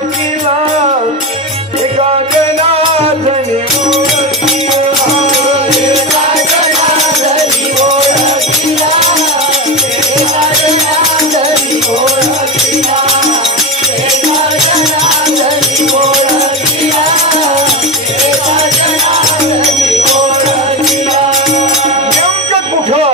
ओळखिला एका जनार्दनी ओळखिला एका जनार्दनी ओळखिला एका जनार्दनी ओळखिला एका जनार्दनी ओळखिला एका जनार्दनी ओळखिला. नेमकं कुठं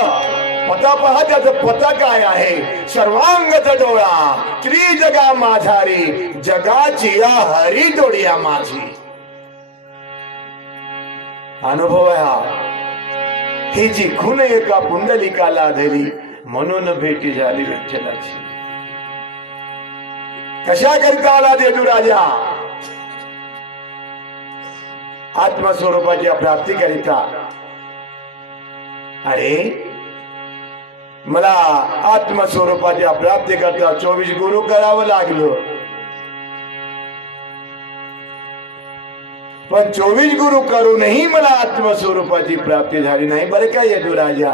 पता पहा, त्याचा पता काय आहे? सर्वांगचा डोळा त्रिजगा माझारी, जगाची या हरी डोळिया माझी. अनुभव आहे हा. ही जी खून एका पुंडलिकाला धरी, म्हणून भेटी झाली विठ्ठलाची. कशा करता आला देदू राजा? आत्मस्वरूपाच्या प्राप्तीकरिता. अरे मला आत्मस्वरूपाच्या प्राप्तीकरता 24 गुरु करावं लागलं, पण 24 गुरु करूनही मला आत्मस्वरूपाची प्राप्ती झाली नाही. बरे काय यदुराजा?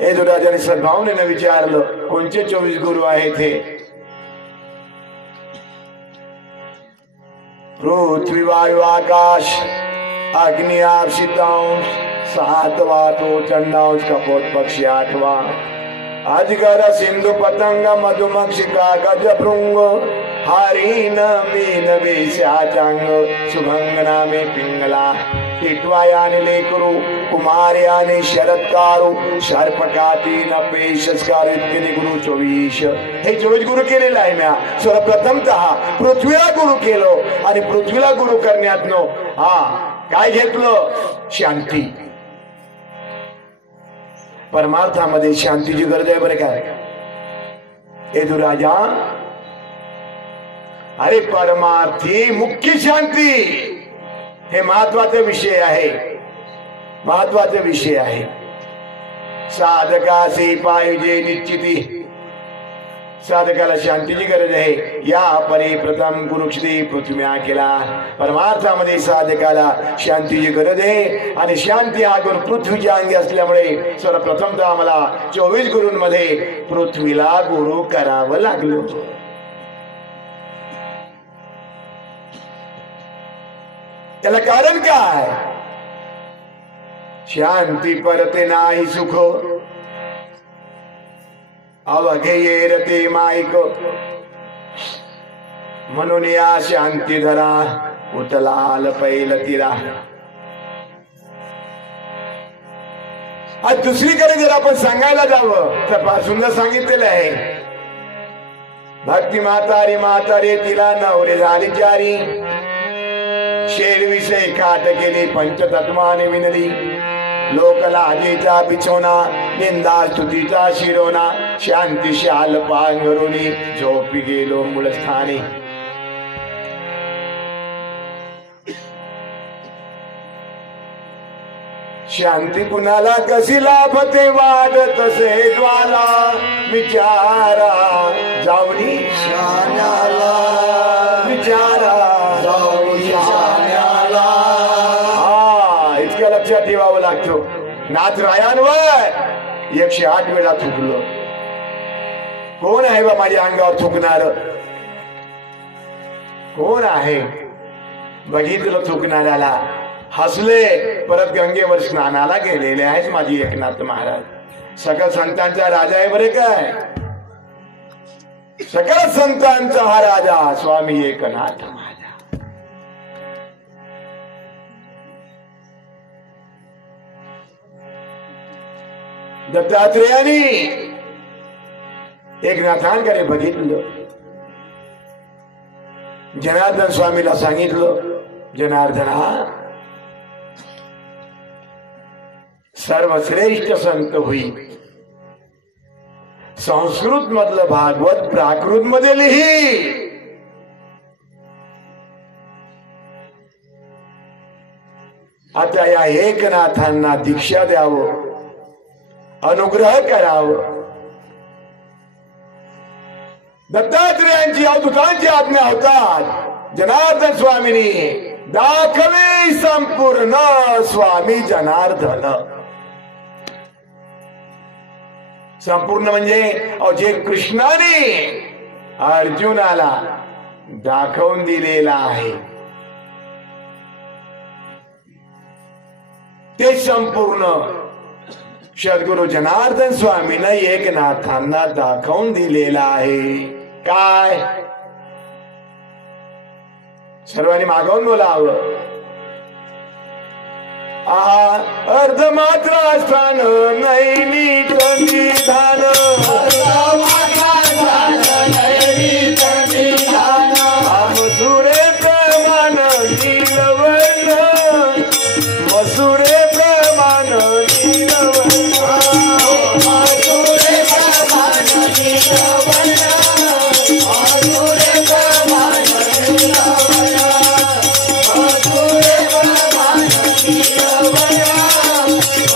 यदुराजाने सद्भावनेनं विचारलं, कोणते 24 गुरु आहेत हे? पृथ्वी वायू आकाश अग्नि आप शीतांश, 7वा तो चंडांश, कपोत पक्षी 8वा, अजगर सिंधु पतंग मधुमक्षिका गजभृंग, हरिण मीन वेश्याचांग, सुभंग नामे पिंगला, टिटवायाने लेकरू, कुमार्याने शरत्कारू, सर्पकातीन पेशस्कार इतके गुरु 24. हे 24 गुरु केलेलं आहे म्या. सर्वप्रथमतः पृथ्वीला गुरु केलो, आणि पृथ्वीला गुरु करण्यात काय घेतलं? शांती. परमार्थामध्ये शांतीची गरज आहे. बरं काय यदुराजा? अरे परमार्थी मुख्य शांती हे महत्वाचा विषय आहे, महत्वाचा विषय आहे. साधकाशी पाहिजे निश्चिती. साधकाला शांतीची गरज आहे. या परी प्रथम कुरुक्षेत्री पृथ्व्या केला. परमार्थामध्ये साधकाला शांतीची गरज आहे, आणि शांती हा गुण पृथ्वीच्या अंगी असल्यामुळे सर्वप्रथमतः आम्हाला 24 गुरूंमध्ये पृथ्वीला गुरु करावं लागलं. त्याला कारण काय? शांती परते नाही सुख, अवघे येरते माईक, म्हणून या शांती धरा उतलाल पैल तिरा. आज दुसरीकडे जर आपण सांगायला जावं तर सुंदर सांगितलेलं आहे. भक्ती म्हातारी म्हातारी तिला नवरे झाली चारी, शेरविषय काट केली पंचतत्वाने विनली, लोक लाजेचा बिछोना निंदा स्तुतीचा शिरोना, शांती शाल पांघरुणी झोपी गेलो मूळस्थानी. शांती कुणाला कशी लाभते वाढत से ज्वाला, विचारा जावणी शाण्याला, विचारा जावणी शाण्याला. इतकं लक्षात ठेवावं लागतो. नाथरायांवर 108 वेळा थुकलो. कोण आहे बा माझ्या अंगावर थुकणार? कोण आहे? बघितलं थुकणाऱ्याला, हसले. परत गंगेवर स्नानाला गेलेले आहेत माझी एकनाथ महाराज. सकल संतांचा राजा आहे बरे काय. सकल संतांचा हा राजा स्वामी एकनाथ महाराज. दत्तात्रेयाने एकनाथांकडे बघितलं. जनार्दन स्वामीला सांगितलं, जनार्दना सर्वश्रेष्ठ संत होईल. संस्कृत मधलं भागवत प्राकृत मध्ये लिही. आता या एकनाथांना दीक्षा द्यावं, अनुग्रह करावं. दत्तात्रेयांची अवधूतांची आज्ञा होतात. जनार्दन स्वामींनी दाखवे संपूर्ण स्वामी जनार्दन. संपूर्ण म्हणजे जे कृष्णाने अर्जुनाला दाखवून दिलेला आहे. ते संपूर्ण सद्गुरु जनार्दन स्वामींना एकनाथांना दाखवून दिलेला आहे. काय? सर्वांनी मागवून बोलावं. अर्धमात्रा स्थान नैनिक निधान, मसुरे प्रमाण नीलवर्ण, मसुरे प्रमाण नीलवर्ण, मसुरे प्रमाण नीलवर्ण, मसुरे प्रमाण नीलवर्ण, मसुरे प्रमाण नीलवर्ण,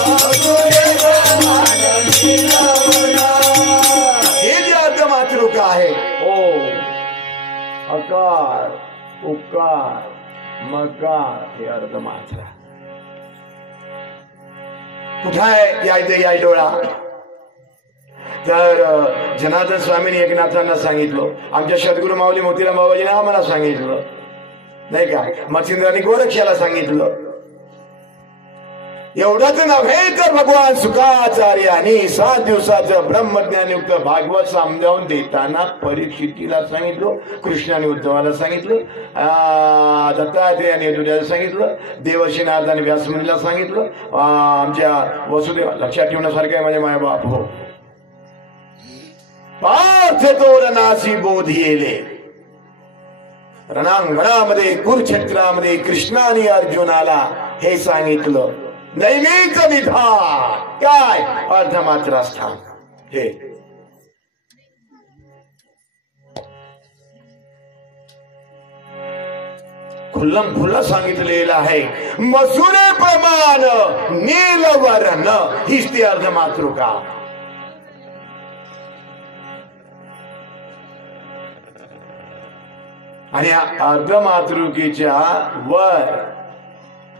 मसुरे प्रमाण नीलवर्ण. हे जे अर्धमातृका आहे, ओम अकार उकार मकार, हे अर्धमात्रा. कुठं आहे याय डोळा? तर जनार्दन स्वामींनी एकनाथांना सांगितलं, आमच्या सद्गुरु माऊली मोतीराम बाबाजीने आम्हाला सांगितलं, नाही का? मच्छिंद्रांनी गोरक्षाला सांगितलं. एवढंच नव्हे तर भगवान शुकाचार्यांनी 7 दिवसाचं ब्रह्मज्ञानयुक्त भागवत समजावून देताना परीक्षितीला सांगितलं, कृष्णाने उद्धवाला सांगितलं, दत्तात्रेयाने यजुदेवाला सांगितलं, देवर्षी नारदाने व्यासमुनीला सांगितलं, आमच्या वसुदेव, लक्षात ठेवण्यासारखं आहे माझे मायबाप हो. पार्थ तोरणासी बोधिले, रणांगणामध्ये कुरुक्षेत्रामध्ये कृष्णाने अर्जुनाला हे सांगितलं, नैमिष निधान. काय? अर्धमात्रा स्थान. हे खुल्लम खुल्ला सांगितलेलं आहे. मसुरे प्रमाण नीलवर्ण, हीच ती अर्धमातृका. आणि अर्धमातृकेच्या वर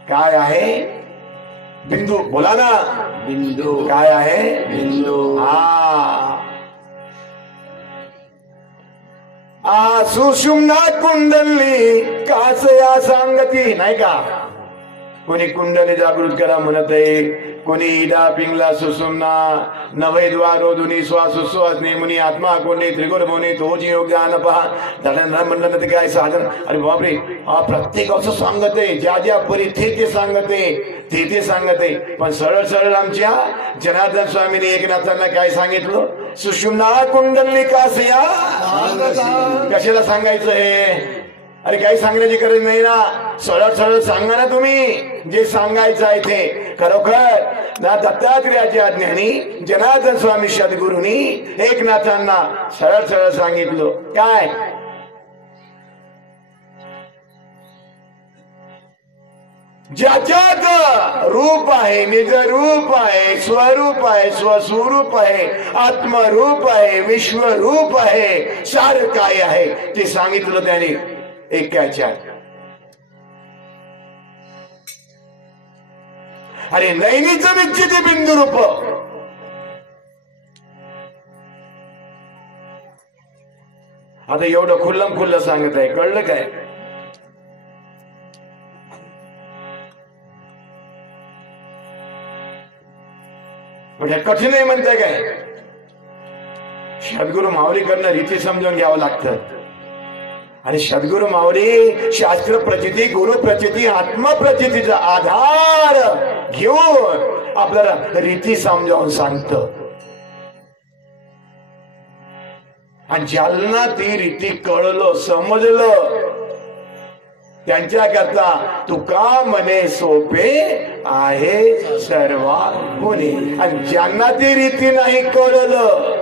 काय आहे? बिंदू. बोला ना, बिंदू. काय आहे? बिंदू. सुषुम्ना कुंडली कासया सांगती, नाही का? कोणी कुंडली जागृत करा म्हणत आहे, कोणी इडा पिंगला सुषुम्ना नवै द्वारो दुनी श्वासोश्वास नेमुनी आत्मा कोणी त्रिगुण मोनी तोच योग ज्ञान पहा धडन म्हणलं काय साधन. अरे बापरे, प्रत्येक असं सांगते, ज्या ज्या परी ते सांगते, ते सांगते. पण सरळ सरळ आमच्या जनार्दन स्वामीने एकनाथांना काय सांगितलं? सुषुम्ना कुंडली कासया. कशाला सांगायचं हे? अरे काही सांगण्याची गरज नाही ना, सरळ सरळ सांगा ना तुम्ही जे सांगायचं आहे ते. खरोखर ना दत्तात्रेयाच्या ज्ञानी जनार्दन स्वामी सद्गुरूंनी एकनाथांना सरळ सरळ सांगितलं. काय? ज्याच्यात रूप आहे, निज रूप आहे, स्वरूप आहे, स्वस्वरूप आहे, आत्मरूप आहे, विश्वरूप आहे, सार काय आहे ते सांगितलं त्याने एकाच्या. अरे नैनिच निश्चित बिंदू रूप. आता एवढं खुल्लम खुल्ल सांगत आहे, कळलं काय? कठीण आहे म्हणताय काय? सद्गुरु माऊलीकडनं रीती समजून घ्यावं लागतं. आणि सद्गुरु माऊली शास्त्र प्रचिती, गुरु प्रचिती, आत्मप्रचितीचा आधार घेऊन आपल्याला रीती समजावून सांगत. आणि ज्यांना ती रीती कळलं, समजलं, त्यांच्याकरता तुका म्हणे सोपे आहे सर्वांहुनी. आणि ज्यांना ती रीती नाही कळलं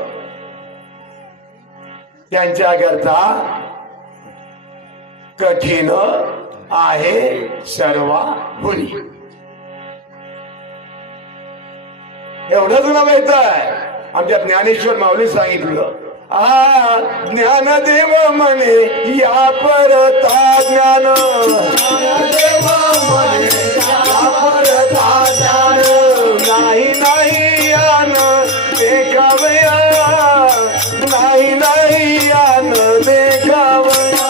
त्यांच्याकरता कठीण आहे सर्वांहुनी. एवढंच नव्हे तर आमच्या ज्ञानेश्वर माऊली सांगितलं, ज्ञानदेव म्हणे या परता ज्ञान, ज्ञानदेव म्हणे या परता ज्ञान, नाही नाही यान देखावया, नाही नाही यान देखावया,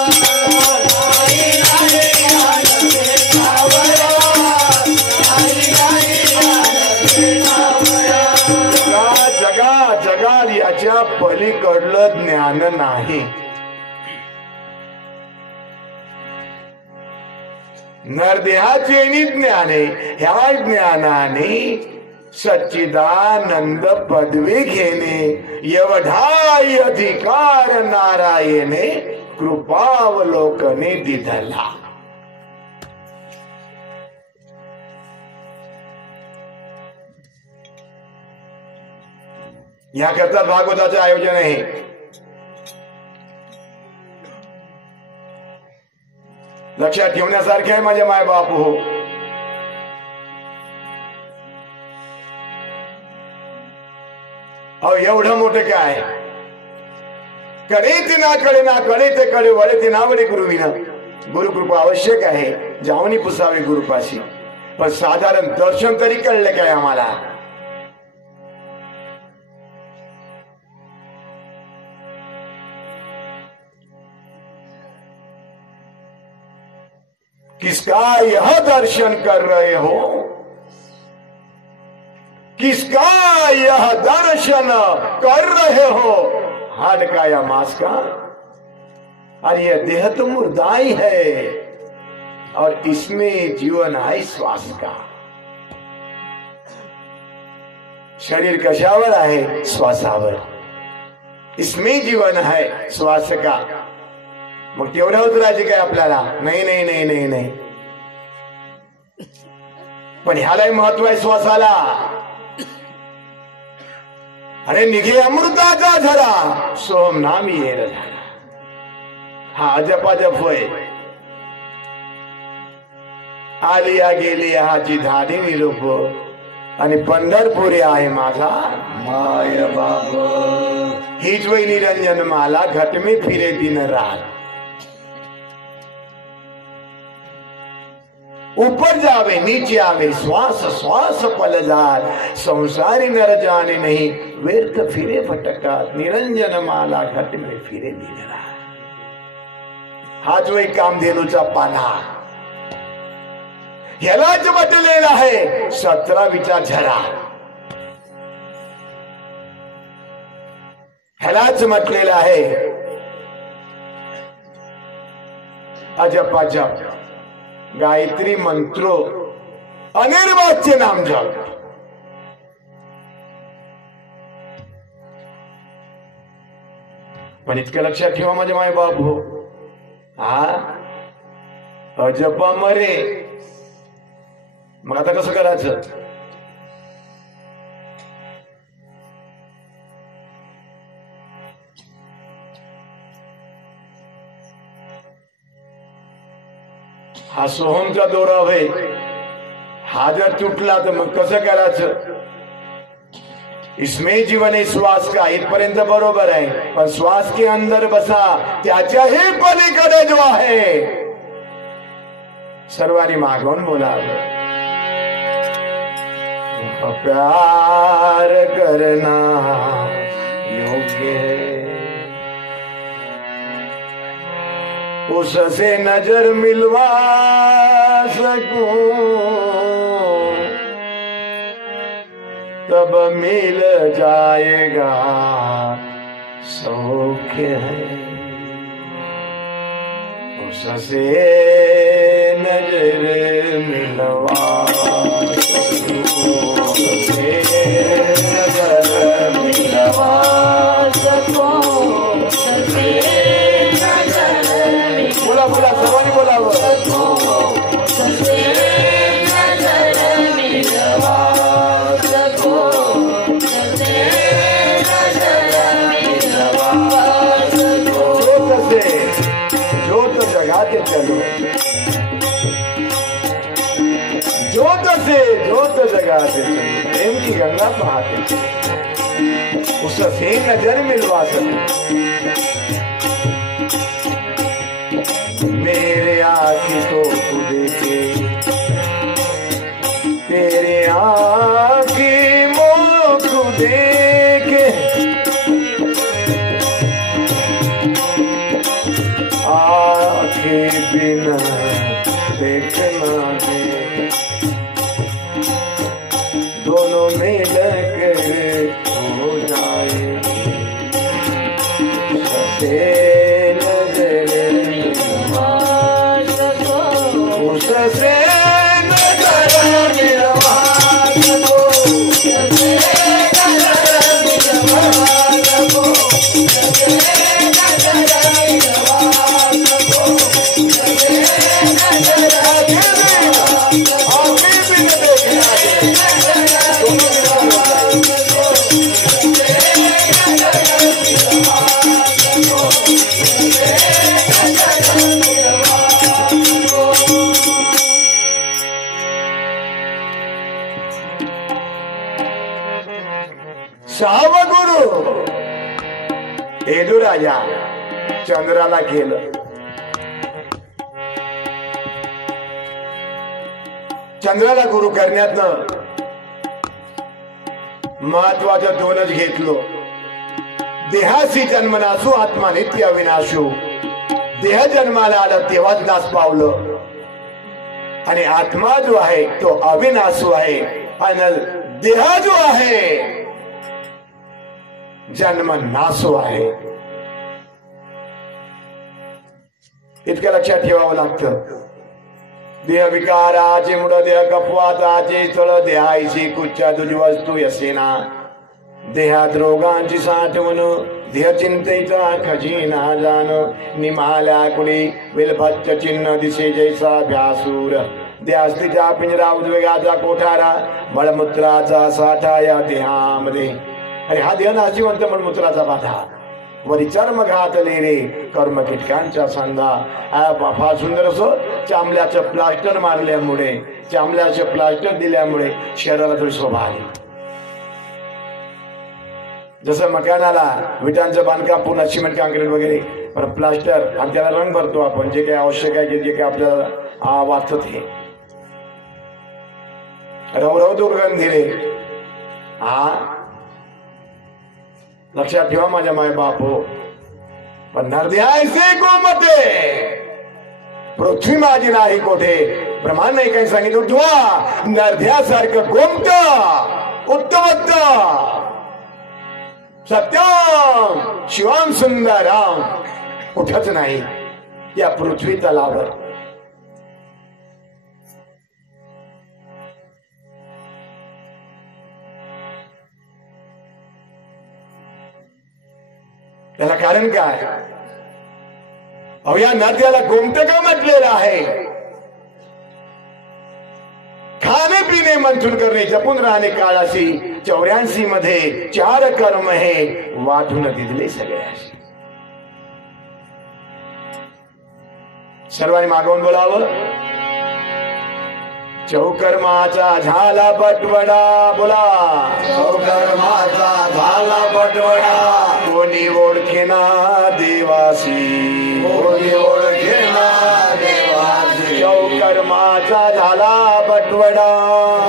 ज्ञान नाही. नरदेहाचे ज्ञाने ह्या ज्ञानाने सच्चिदानंद पदवी घेणे एवढाही अधिकार नारायणे कृपावलोकने दिधला. या करता भागवताचे आयोजन आहे. लक्षात ठेवण्यासारखे आहे माझे माय बाप हो. अहो एवढं मोठं काय, कडे ते ना कडे ना कडे ते कडे वळे ते नावडे गुरुविना. गुरुकृपा आवश्यक आहे, जावनी पुसावे गुरुपाशी. पण साधारण दर्शन तरी कळलं काय आम्हाला. किसका यह दर्शन कर रहे हो, किसका यह दर्शन कर रहे हो. हाड का या मांस का, और यह देह तो मुर्दा ही है और इसमें जीवन है श्वास का. शरीर कशावर आहे, श्वासावर. इसमें जीवन है श्वास का. मग तेवढ्या उतरायचे काय आपल्याला. नाही नाही नाही नाही नाही. पण ह्यालाही महत्व आहे श्वासाला. अरे निघे अमृताचा झरा सोम नाम येर झाला. हा अजपाजप होय. आलिया गेली हाची धाडी निरूप आणि पंढरपुरी आहे माझा माय बाप. हीच वै निरंजन माला घटमे फिरे दिन रात. ऊपर जावे नीचे आवे श्वास श्वास पलजार. संसारी नर जाने नहीं व्यर्थ फिरे भटका. निरंजन माला घट में फिरे निगरा. हा जो एक कामधेनूचा पाना ह्यालाच म्हटलेला आहे 17वीचा झरा. ह्यालाच म्हटलेला आहे अजप अजप गायत्री मंत्रो अनिर्वाच्य नाम जप. पण इतकं लक्षात ठेवा माझे माय बाप हो. हा अजपा मरे. मग आता कसं करायचं. हा सोहमचा दोरा होय. हा जर तुटला तर मग कसं करायचं. इसमें जीवन है श्वास का. इथपर्यंत बरोबर आहे. पण श्वास के अंदर बसा त्याच्याही पलीकडे जो आहे सर्वांनी मागवून बोलावं. प्यार करना योग्य है उससे नजर मिलवा सकूं तब मिल जाएगा सौख्य है. उससे नजर मिलवा सकूं, नजर मिलवा सकूं. बोला बोला सर्वांनी बोलावं. जगाते चलो ज्योत से ज्योत जगाते चलो. प्रेम की गंगा बहाते चलो. उससे नजर मिलवा सके. मेरे आँखी तो तू देखे तेरे आँखी मोख देखे. आँखें बिना देखना दे. दोनों मिलकर हो जाए कसे नगर निर्वाण हो, कसे नगर निर्वाण हो, कसे नगर निर्वाण हो, कसे नगर निर्वाण हो, आम्ही बिन शावगुरु येदुराजा चंद्राला केलं. चंद्राला गुरु करण्यातनं महत्वाचं दोनच घेतलो. देहासी जन्म नासू आत्मा नित्य अविनाशू. देह जन्माला आला तेव्हाच नाश पावलं आणि आत्मा जो आहे तो अविनाशू आहे आणि देह जो आहे जन्म नासू आहे. इतकं लक्षात ठेवावं लागतं. देह विकाराचे मुड देह कपवाताचे चळ देहायची कुच्चा तुझी वस्तू यसेना. देहात रोगांची साठवण देह चिंतेचा खजिना जाण. निमाल्या कुडी विलभच्च चिन्ह दिसे जैसा भ्यासूर. देहास्तीचा पिंजरा उद्वेगाचा कोठारा मळमूत्राचा साठा या देहामध्ये. अरे हा देह नाशिवंत मळमूत्राचा बाधा. वरी चर्म घातले रे कर्म कीटकांचा सांधा. फार सुंदर असं चांबल्याचं प्लास्टर मारल्यामुळे चांबल्याचं प्लास्टर दिल्यामुळे शरीराला थोडी शोभा आली. जसं मकानाला विटांचं बांधकाम पूर्ण सिमेंट काँक्रीट वगैरे पण प्लास्टर आणि त्याला रंग भरतो आपण जे काही आवश्यक आहे जे काही आपल्याला वाटतं ते रवरव दुर्गंधी रे. लक्षात ठेवा माझ्या माय बाप हो. पण नरद्यायचे गोमते पृथ्वी माझी नाही कोठे. ब्रह्मांड नाही काही सांगितलं उठवा नरद्यासारखं गोमत उत्तमत्त सत्यम शिवम सुंदरम कुठच नाही या पृथ्वी तलावर. त्याला कारण काय. अहो या नद्याला गोमटक म्हटलेलं आहे. खाणे पिणे मंथून करणे जपून राहणे काळाशी. 84 मध्ये 4 कर्म हे वाटून दिले सगळ्याशी. सर्वांनी मागवून बोलावं. चौकर्माचा झाला बटवडा. बोला चौकर्माचा झाला बटवडा. कोणी ओळखेना देवासी. कोणी ओळखेना देवासी. चौकर्माचा झाला बटवडा.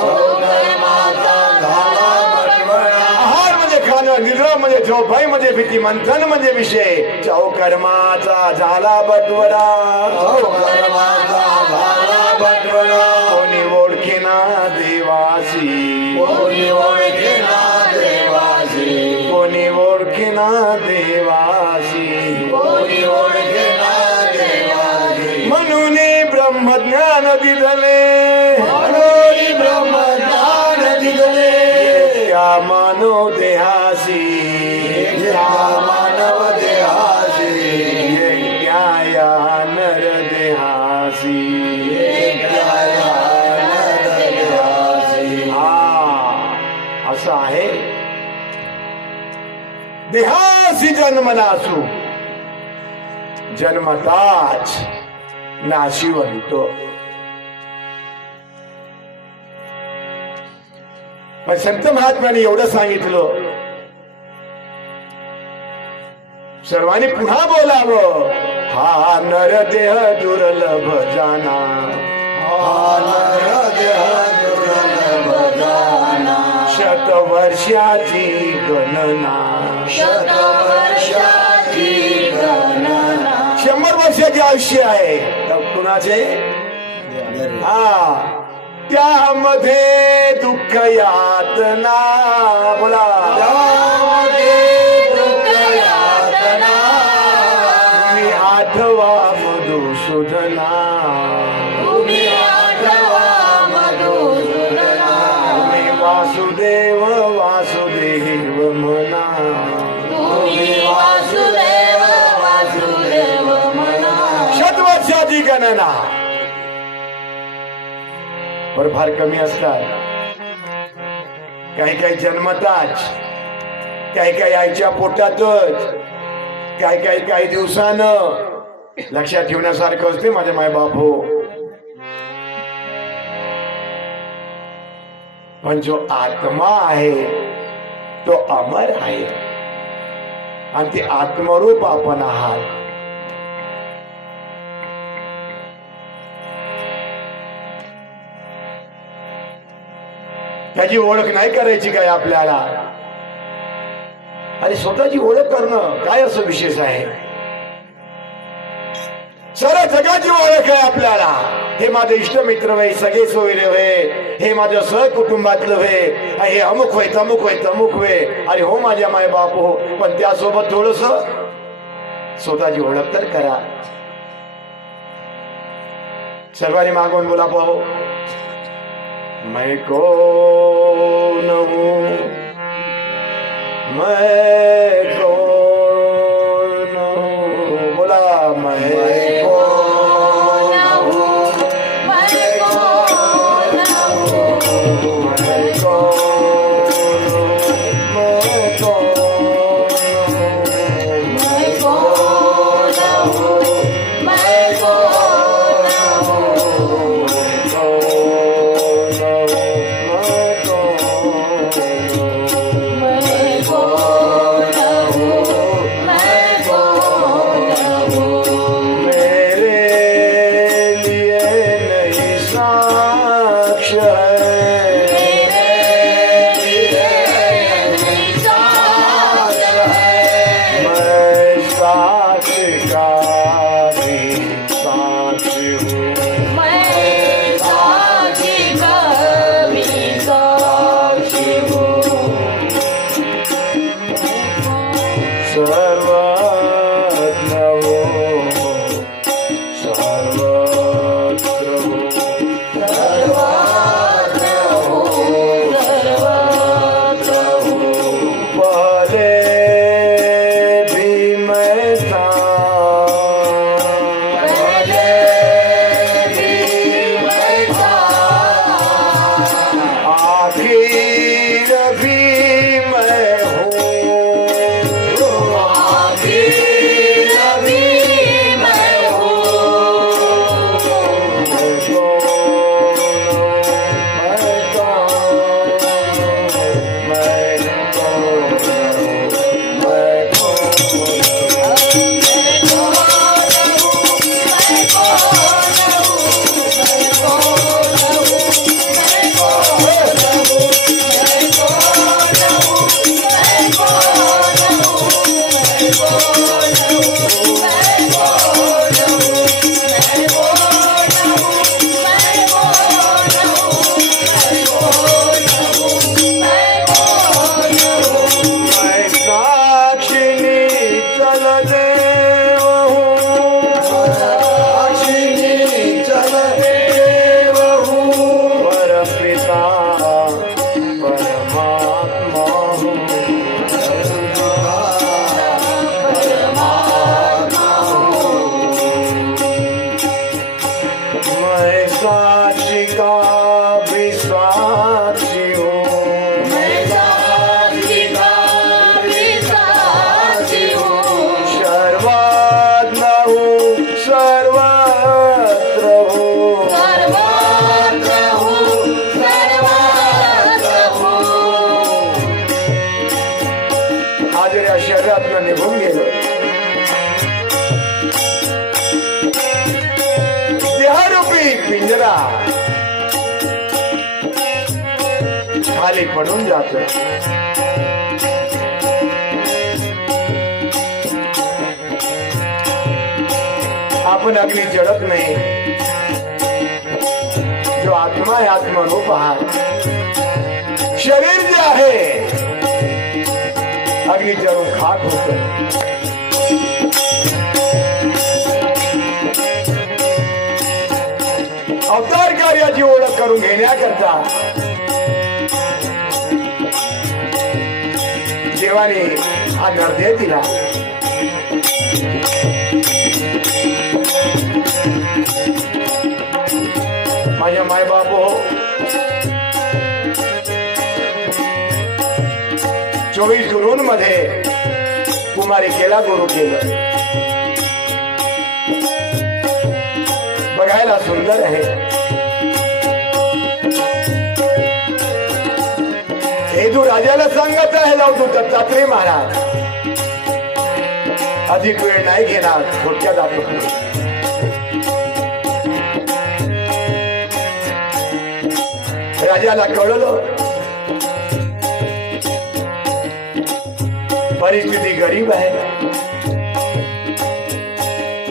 चौकर्माचा झाला बटवडा. आहार म्हणजे खाणं निद्रा म्हणजे झोपाई म्हणजे भीती मंथन म्हणजे विषय. चौकर्माचा झाला बटवडा. चौकर्माचा झाला बटवडा. कोणी ओळखेना देवासी. कोणी ओळखेना देवासी. कोणी ओळखेना देवासी. कोणी ओळखेना देवासी. म्हणून ब्रह्मज्ञान दिले. म्हणून ब्रह्मज्ञान दिले. त्या मानव देहासी. त्या मानव देहासी. यज्ञाया नर देहासी. असं आहे. देहासी जन्म नासू जन्मताच नाशिवंतो. पण संत महात्म्याने एवढं सांगितलं. सर्वांनी पुन्हा बोलावं. हा नर देह दुर्लभ जाना. हा नर देह दुर्लभ जाना. शतवर्षाची गणना. शतवर्षाची गणना. 100 वर्षाचे आयुष्य आहे कुणाचे. हा त्यामध्ये दुःख यातना. बोला मी आठवा मधुसूदना. नाही गणना, पण फार कमी असतात. काही काही जन्मताच, काही काही आईच्या पोटातच, काही दिवसानं. लक्षात ठेवण्यासारखं असते माझे माय बाप हो. पण जो आत्मा आहे तो अमर आहे आणि ते आत्मरूप आपण आहात. त्याची ओळख नाही करायची काय आपल्याला? अरे स्वतःची ओळख करणं काय असं विशेष आहे? साऱ्या जगाची ओळख आहे आपल्याला. हे माझे इष्टमित्र होय, सगळे सोयरे होय, हे माझं सहकुटुंबातलं होय, हे अमुक होय, तमुक होय, तमुक होय. अरे हो माझ्या माय बाप हो, पण त्यासोबत थोडस स्वतःची ओळख तर करा. सर्वांनी मागून बोला पाहू. मैं कौन हूँ, मैं कौन हूँ, बोला मैं खाली पडून जात. आपण अग्नी जळत नाही. जो आत्मा आहे आत्मरूप आहात. शरीर जे आहे अग्नी जळून खाक होत. अवतार कार्याची ओळख करून घेण्याकरता देवाने हा निर्णय दिला. माझ्या माय बापो 24 गुरूंमध्ये कुमारिकेला गुरु केलं. बघायला सुंदर आहे. हे तू राजाला सांगत आहे जाऊ तू दत्तात्रय महाराज. अधिक वेळ नाही घेणार, थोडक्यात जातो. राजाला कळलं परिस्थिती गरीब आहे,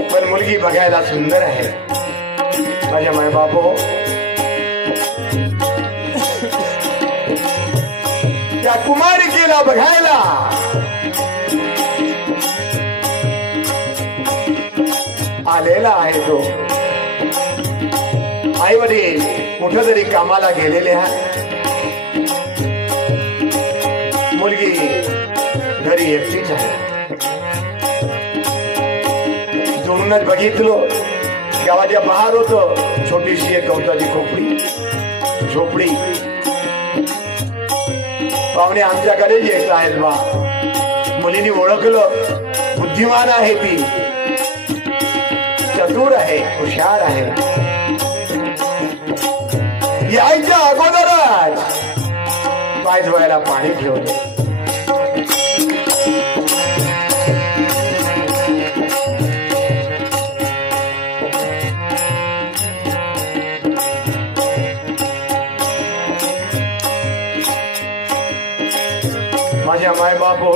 पण मुलगी बघायला सुंदर आहे. माझ्या माय बापो त्या कुमारिकेला बघायला आलेला आहे तो. आई वडील कुठं तरी कामाला गेलेले आहे. मुलगी घरी एकटीच आहे. जोडूनच बघितलं गावाच्या बाहेर होत छोटीशी एक गवताची खोपडी झोपडी. पाहुणे आमच्याकडे येत आहेत बा. मुलीने ओळखलं बुद्धिमान आहे ती, चतुर आहे, हुशार आहे. यायच्या अगोदरच पाय धुवायला पाणी ठेवलं. माझ्या माय बापो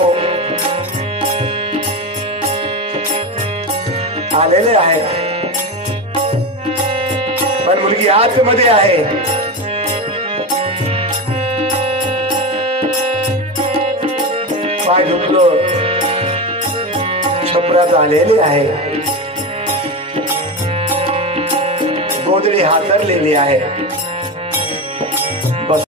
आलेले आहे, पण मुलगी आतमध्ये आहे. पाय धुतलं, छपरात आलेले आहे. गोधडी हातरलेली आहे.